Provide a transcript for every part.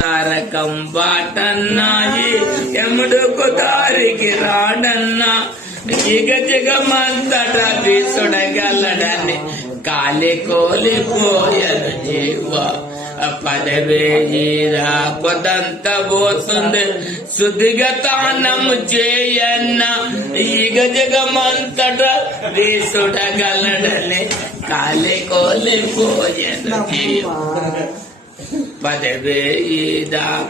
తారకం బాటన్నాయి ఎముడుకు దారికి రాడన్నా. ఇగ జగమంతట చూడగలడని కాలి కోలిపోయను జీవ. పదవేజీరా కొదంత పోతుంది శుద్ధిగా చేయన్న. ఈగ జగమంతట చూడగలడని కాలి కోలిపోయను జీవ. పదవే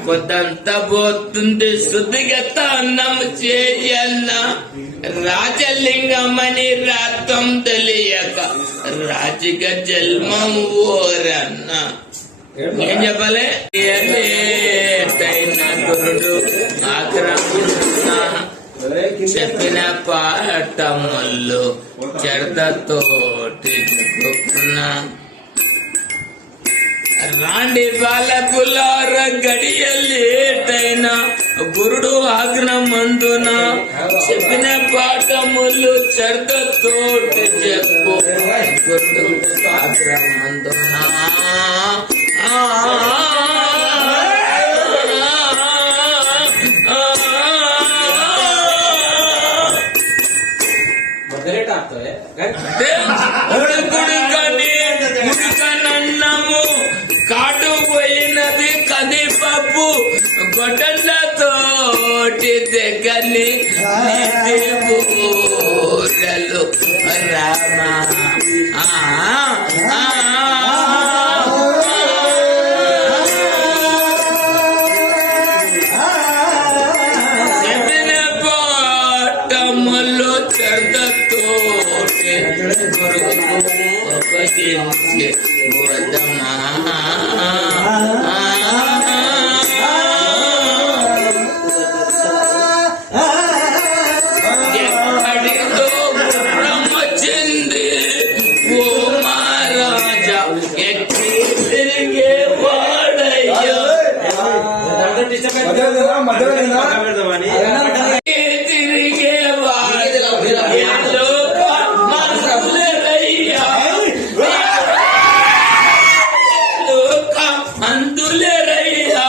కొద్దంత పోతుంది శుద్ధిగా తానం చేయన్న రాజలింగమని రాత్రం తెలియక రాజిక జన్మం ఓరన్న. ఏం చెప్పాలి? ఏటైన గురుడు ఆక్రమిస్తున్నా. చెప్పిన పాఠములు చెడతతోటి చెప్పుకున్నా. రాండి బాలకులార గడియలేటైన గురుడు ఆజ్ఞ చెప్పిన పాఠములు చర్దతోటి చెప్పు. గురుడు ఆజ్ఞ గొడ్డలతోటి దగ్గరని నీటి బూరలు రామ. చెడ్డతోటి గురువు వదమా. మహారాజా ఎక్కి తిరిగే వాడయ్యా తిరిగే వాడు లోక మందులరయ్యా. లోక మందులరయ్యా.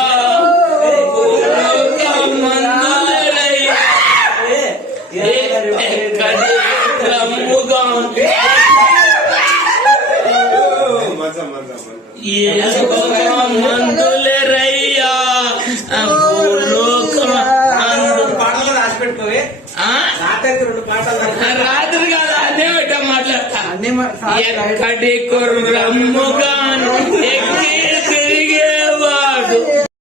లోక మందులరయ్యా. ఎక్కడి క్రమముగా ఏ లోక మందులరయ్యా. లోక మందు పాటలు రాసి పెట్టుకోవే ఆ? రాత్రికి రెండు పాటలు రాసి రాత్రి కాదు అదే పెట్ట మాట్లాడతా అన్ని మా- సార్ ఎక్కడి కుర్రమ్ముగాను ఎక్కి